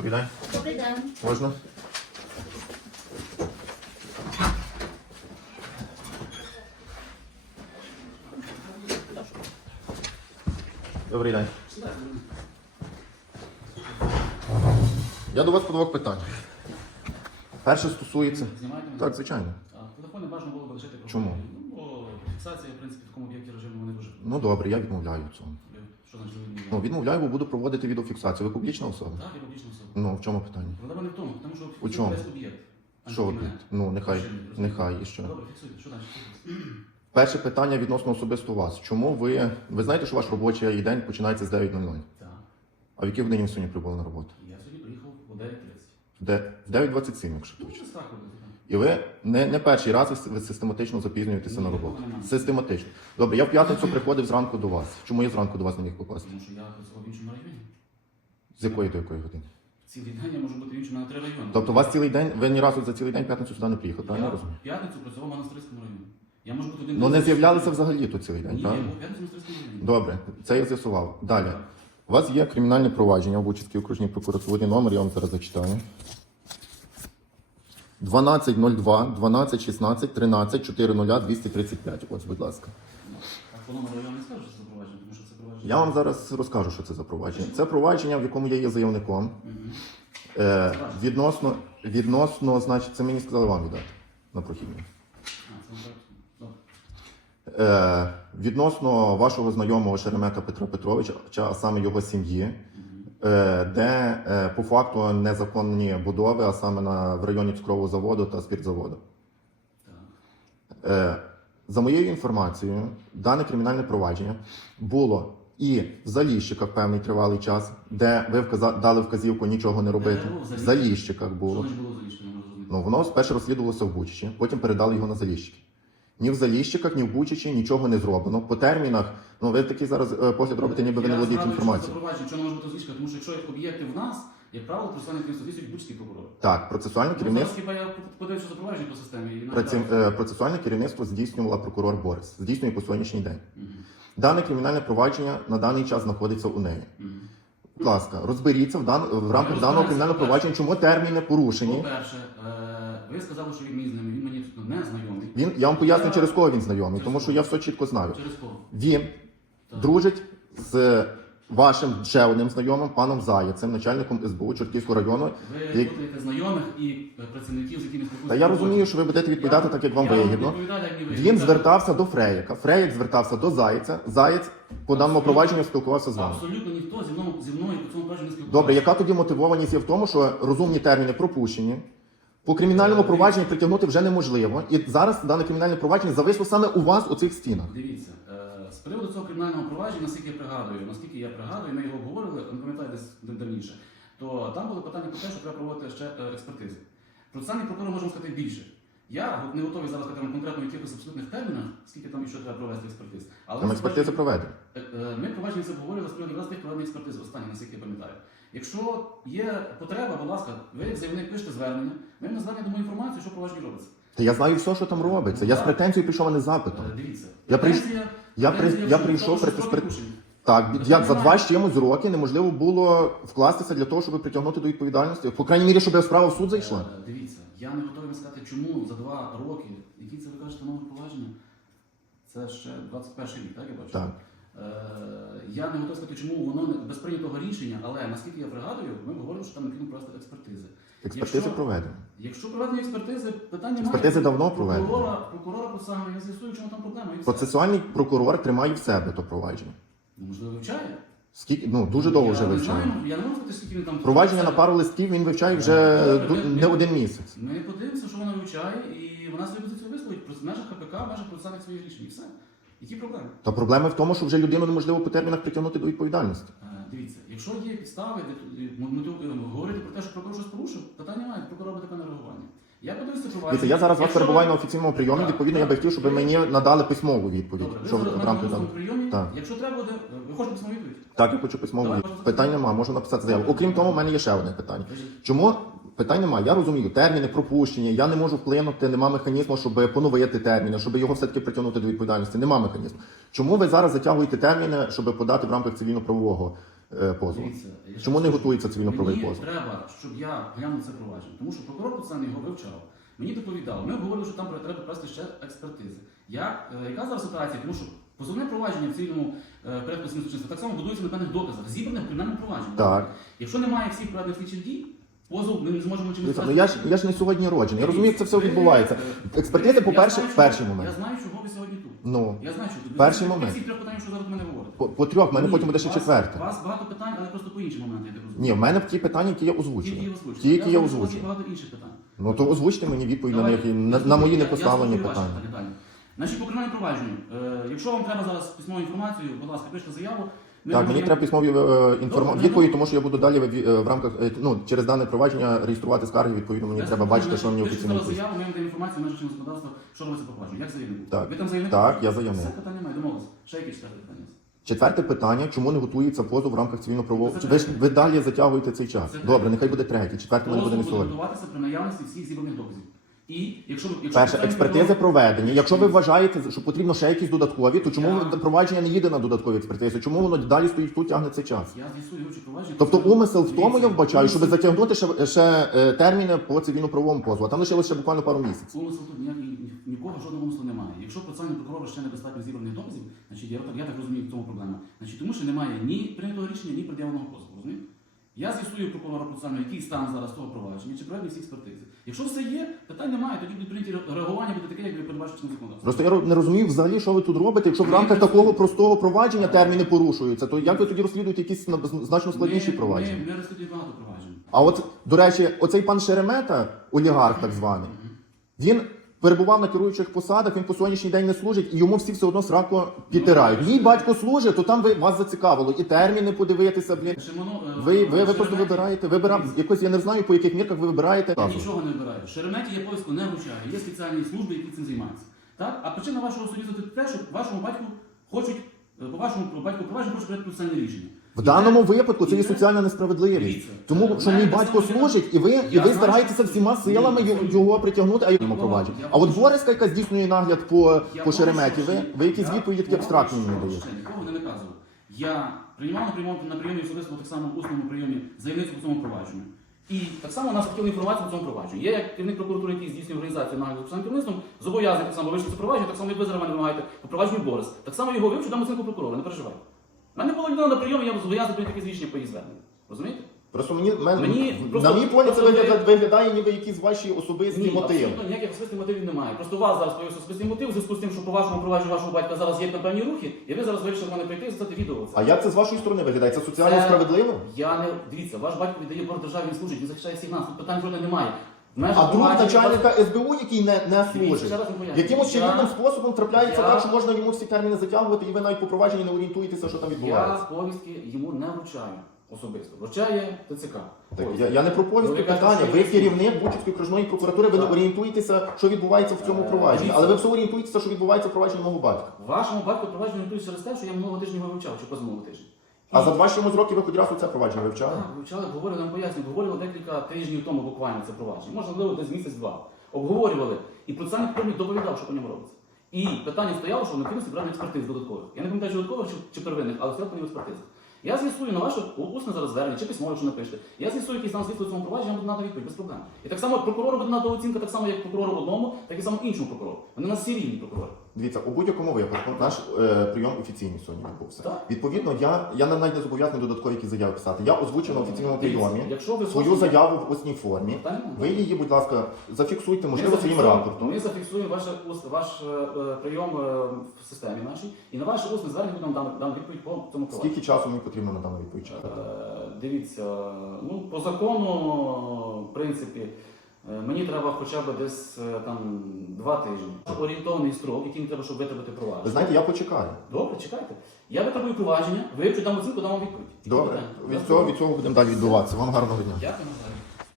Добрий день. Добрий день. Можна? Добрий день. Я до вас по двох питань. Перше стосується. Знімаєте мене? Так, звичайно. А телефони бажано було б лишити Чому? Ну, бо фіксація, в принципі, в такому об'єкті режиму вони дуже. Ну добре, я відмовляю в цьому. Ну, відмовляю, бо буду проводити відеофіксацію. Ви публічна особа? Так, я публічна особа. Ну, в чому питання? Проблема не в тому, тому що У чому? весь об'єкт. а не Що тільки об'єкт? Ну, нехай, Машини, розумієте? нехай і що. Добре, фіксуйте. Що далі? Перше питання відносно особисто вас. Чому ви. Ви знаєте, що ваш робочий день починається з 9.00? Так. А в якій годині ви сьогодні прибули на роботу? Я сьогодні приїхав о 9.30. Де? В 9.27, якщо Ну, точно. це страх робити. І ви не, не перший раз ви систематично запізнюєтеся на роботу. Систематично. Добре, я в п'ятницю приходив зранку до вас. Чому я зранку до вас не міг попасти? Тому що я працював в іншому районі. З якої до якої години? Цілий день я можу бути в іншому на три райони. Тобто у вас цілий день, ви ні разу за цілий день п'ятницю сюди не приїхали, правильно я розумію? п'ятницю працював в монастирському районі. Я можу бути один Ну не з'являлися взагалі тут цілий день, Ні, я правильно? був в п'ятницю в монастирському районі. Добре, це я з'ясував. Далі. У вас є кримінальне провадження в Бучицькій окружній прокуратурі. Номер я вам зараз зачитаю. 1202 1216 13 40 235. Ось, будь ласка. Так, по номеру я не скажу, що це запровадження, тому що це провадження. Я вам зараз розкажу, що це за провадження. Це провадження, в якому я є заявником. Мгм. Е, відносно, відносно, значить, це мені сказали вам віддати на прохідні. А, це не. Добре. Е, відносно вашого знайомого Шеремета Петра Петровича, а саме його сім'ї, де е, по факту незаконні будови, а саме на, в районі цукрового заводу та спіртзаводу. Е, за моєю інформацією, дане кримінальне провадження було і в Заліщиках певний тривалий час, де ви вказа- дали вказівку нічого не робити. В Заліщиках? Що було. не. Ну, воно спершу розслідувалося в Бучичі, потім передали його на Заліщики. Ні в Заліщиках, ні в Бучичі нічого не зроблено. По термінах, ну ви такий зараз е, погляд робите, ніби ви не володієте інформацією. що не може бути залічено, тому що якщо об'єкти в нас, як правило, процесуальне керівництво будь-який прокурор. Так, процесуальне Ну, керівництво. зараз хіба я подивився запровадження по системі і Праці... е, Процесуальне керівництво здійснювала прокурор Борис. Здійснює по сьогоднішній день. Мгм. Дане кримінальне провадження на даний час знаходиться у неї. Мгм. Будь ласка, розберіться в, дан... в рамках даного кримінального провадження, чому терміни порушені. По-перше, е, ви сказали, що він мій знайомий, він мені абсолютно не знайомий. Він я вам поясню, через кого він знайомий, Через тому що кого? я все чітко знаю. Через кого? Він Так. дружить з вашим ще одним знайомим паном Заєцем, начальником СБУ Чортківського району. Ви Як- знайомих і е, працівників, з якими. Та я розумію, що ви будете відповідати так, як вам я вигідно. відповідаю, як мені вигідно. Він Так. звертався до Фреєка. Фреєк звертався до Заєця. Заєць по даному Абсолютно. провадженню спілкувався з вами. Абсолютно ніхто зі мною, зі мною по цьому провадженню не спілкувався. Добре, яка тоді мотивованість є в тому, що розумні терміни пропущені? По кримінальному провадженню притягнути вже неможливо. І зараз дане кримінальне провадження зависло саме у вас у цих стінах. Дивіться, е, з приводу цього кримінального провадження, наскільки я пригадую, наскільки я пригадую, ми його обговорили, не пам'ятаю десь давніше, то там було питання про те, що треба проводити ще е, експертизи. Процесуальний прокурор можемо сказати більше. Я от не готовий зараз сказати вам конкретно в якихось абсолютних термінах, скільки там і що треба провести експертиз. Але Там експертиза проведена. Е, е, Ми провадження це обговорювали з приводу тих проведених експертиз, останні, наскільки я пам'ятаю. Якщо є потреба, будь ласка, ви як заявник пишете звернення, ми на звернення дамо інформацію, що провадження робиться. Та я знаю все, що там робиться. Я з претензією прийшов, а не з запитом. Е, Дивіться. Я прийш- претензія- я при- претензія я прийшов Тому, що при- строки при- порушені. Так, як за два з чимось роки неможливо було вкластися для того, щоб притягнути до відповідальності. По крайній мірі, щоб справа в суд зайшла. Е, Дивіться, я не готовий вам сказати, чому за два роки, які це ви кажете номер провадження, це ще 21 рік, так я бачу? Так. Е, я не готовий сказати, чому воно не без прийнятого рішення, але наскільки я пригадую, ми говоримо, що там необхідно провести експертизи. Експертиза Якщо- проведена. Якщо проведені експертизи, питання. Експертизи давно проведені. Прокурора, прокурора процесуального, я з'ясую, чому там проблема. І. Процесуальний прокурор тримає в себе то провадження. Ну, можливо, вивчає. Скільки ну дуже довго я вже не вивчає. знаю, Я не можу сказати, скільки він там Провадження на пару листків він вивчає вже ду- ми- не один місяць. Ми подивимося, що вона вивчає, і вона свою позицію висловить в межах КПК, в межах процесуальних своїх рішень. І все. Які проблеми? Та проблема в тому, що вже людину неможливо по термінах притягнути до відповідальності. Е, Дивіться, якщо є підстави, де тут, е, м- е, говорити про те, що прокурор щось порушив, питання немає, прокурор буде таке реагування. Я подивився провадження. Дивіться, я зараз вас Якщо перебуваю ви- на офіційному прийомі. Так, Відповідно, я би хотів, щоб ви мені надали письмову відповідь. Добре, ви Що в зараз на цьому прийомі, Так. якщо треба буде, ви хочете письмову відповідь? Так, я хочу письмову Давай, відповідь. Питань немає, можу написати заяву. Окрім того, в мене є ще одне питання. Чому питань немає? Я розумію, терміни пропущені, я не можу вплинути, нема механізму, щоб поновити терміни, щоб його все-таки притягнути до відповідальності. Нема механізму. Чому ви зараз затягуєте терміни, щоб подати в рамках цивільно-правового позову? Я ще Чому не готується цивільно-правовий позов? треба, щоб я глянув це провадження, тому що прокурор процесуальний його вивчав. Мені доповідав, ми говорили, що там треба провести ще експертизи. Як, е, яка зараз ситуація? Тому що позовне провадження в цивільному е, порядку судочинства так само будується на певних доказах, зібраних в кримінальному провадженні. Так. Якщо немає всіх проведених слідчих дій, позов ми не зможемо чимось. Дивіться, Ну я ж я ж не сьогодні народжений. Я розумію, як це все Ви- відбувається. е, Експертизи, я по-перше, знаю, перший момент. Я знаю, чого ви сьогодні тут. Ну Я знаю, що тут. Перший Ви момент. Всі трьох питань, що зараз мене говорите. по, по трьох, в мене Ні, потім буде ще вас- четверте. У вас багато питань, але просто по іншим моментам, я так розумію. Ні, в мене ті питання, які я Ті, які озвучив. я озвучив. Ті, які я знаю, що у вас є озвучив. багато інших питань. Ну то озвучте мені відповідь на, Давайте. які, на, на мої слухаю- не я поставлені слухаю ваші питання. далі. Значить, по кримінальному провадженню. Е, якщо вам треба зараз письмову інформацію, будь ласка, пишіть заяву. Ми Так, мені надаємо- треба письмові інформацію Добре, відповідь, тому що я буду далі в, в рамках е, ну через дане провадження реєструвати скарги. Відповідно, мені Я треба слухаю, бачити, що мені офіційно пишуть. заяву, ми вам даємо інформацію в межах чинного що робиться по провадженню. Як заявник? Так. Ви там заявник? Так, я заявник. Все питання немає, домовились. Ще яке четверте питання? Четверте питання: чому не готується позов в рамках цивільно правового Це ви ж ви далі затягуєте цей час. Це Добре, нехай буде третє. Четверте мене буде не буде сьогодні. готуватися при наявності всіх зібраних доказів. І якщо ви- якщо Перше, експертизи прокурор- проведені. Якщо ви вважаєте, що потрібно ще якісь додаткові, то чому Я- провадження не їде на додаткові експертизи? Чому воно далі стоїть тут, тягне цей час? Я з'ясую провадження. Тобто умисел в тому, я вбачаю, щоб затягнути ще, ще е, терміни по цивільно-правовому позову. А там лишилося ще буквально пару місяців. Умисел тут ніякий ні- нікого жодного умислу немає. Якщо процесуальний прокурор ще недостатньо зібраних доказів, значить я так, я так розумію, в цьому проблема. Значить, тому що немає ні прийнятого рішення, ні пред'явленого позову. Розумієте? Я з'ясую прокурора процесуального, який стан зараз того провадження, чи проведені всі експертизи. Якщо все є, питань немає, тоді будуть прийняті реагування буде таке, як ви передбачите на законодавство. Просто я не розумію взагалі, що ви тут робите. Якщо в рамках такого простого провадження терміни порушуються, то як ви тоді розслідуєте якісь значно складніші провадження? Ми, ми розслідуємо багато проваджень. А от, до речі, оцей пан Шеремета, олігарх так званий, він перебував на керуючих посадах, він по сьогоднішній день не служить, і йому всі все одно срако підтирають. Мій батько служить, то там ви вас зацікавило. І терміни подивитися, блін. Шимоно, е, Ви, ви, ви просто вибираєте, вибирав якось, я не знаю, по яких мірках ви вибираєте. Я нічого не вибираю. Шереметі я повістку не вручаю. Є спеціальні служби, які цим займаються. Так? А причина вашого тут те, що вашому батьку хочуть, е, по вашому батьку провадження хочуть прийняти процесуальне рішення. В даному випадку це є соціальна несправедливість. Тому е, що мій батько служить, і ви, і ви стараєтеся всіма силами його, притягнути, а йому провадження. А от Бориска, яка здійснює нагляд по, по Шереметі, ви, ви якісь відповіді такі абстрактні мені даєте. ще Нікого не наказував. Я приймав на прийом на прийомі особисто так само в усному прийомі заявницю по цьому провадженню. І так само нас хотіли інформацію по цьому провадженню. Я, як керівник прокуратури, який здійснює організацію нагляду за керівництвом, зобов'язаний так само вивчити це провадження, так само як ви зараз мене вимагаєте по провадженню Борис. Так само його вивчу, дам оцінку прокурора, не переживайте. У мене була людина на прийомі, я зобов'язаний прийняти таке звіщення по її зверненню. Розумієте? Просто мені, мен- Мені на мій погляд це просто виглядає, виглядає ніби якісь ваші особисті Ні, мотиви. абсолютно ніяких особистих мотивів немає. Просто у вас зараз появився особистий мотив у зв'язку з тим, що по вашому провадженню вашого батька зараз є певні рухи, і ви зараз вирішили мене прийти і записати відео. це. А як це з вашої сторони виглядає? Це соціально Це- справедливо? Я не дивіться, ваш батько віддає борг державі, він служить, він захищає всіх нас. Тут питань жодних немає. В межах А друг провадження начальника СБУ, який не, не Дивіться, служить, ще раз вам поясню. якимось Я- способом трапляється Я- так, що можна йому всі терміни затягувати, і ви навіть по провадженні не орієнтуєтеся, що там відбувається. Я повістки йому не вручаю особисто. Вручає ТЦК. Так, я, я не про повістки Ну, ви кажете, питання. що Ви керівник Бучицької окружної прокуратури, ви не Так. орієнтуєтеся, що відбувається в цьому Е, провадженні, дивіться. але ви все орієнтуєтеся, що відбувається в провадженні мого батька. Вашому батьку провадження не через те, що я минулого тижня його вивчав, чи позаминулого тижня. А за два з чимось роки ви хоч раз у це провадження вивчали? Так, вивчали, говорили, нам пояснювали, говорили декілька тижнів тому буквально це провадження. Можливо, десь місяць-два. Обговорювали. І процесуальний прокурор доповідав, що по ньому робиться. І питання стояло, що необхідності брати експертиз додаткових. Я не пам'ятаю, чи додаткових чи, чи первинних, але стояло по ньому експертиза. Я з'ясую на ваше усне зараз звернення, чи письмо, що напишете. Я з'ясую якийсь там слідство в цьому провадженні, я буду надати відповідь без проблем. І так само прокурору буде надана оцінка, так само, як прокурору одному, так і само іншому прокурору. Вони у нас всі рівні прокурори. Дивіться, у будь-якому випадку наш е, прийом офіційний сьогодні відбувся. Так. Відповідно, я, я навіть не зобов'язаний додаткові якісь заяви писати. Я озвучив на офіційному прийомі Якщо ви свою хочете- заяву в усній формі. Ви її, будь ласка, зафіксуйте, можливо, своїм зафіксуємо- рапортом. Ми зафіксуємо ваш, ус- ваш е, е, прийом е, в системі нашій, і на ваше усне звернення будемо дам, дам відповідь по цьому провадженню. Скільки часу мені потрібно на дану відповідь чекати? Е, Дивіться, ну по закону, в принципі, мені треба хоча б десь е, там два тижні. Орієнтовний строк, який мені треба, щоб витребувати Ви провадження. знаєте, я почекаю. Добре, чекайте. Я витребую провадження, вивчу, дам оцінку, дам вам відповідь. Добре, від цього, від цього будемо далі відбуватися. Вам гарного дня. Дякую.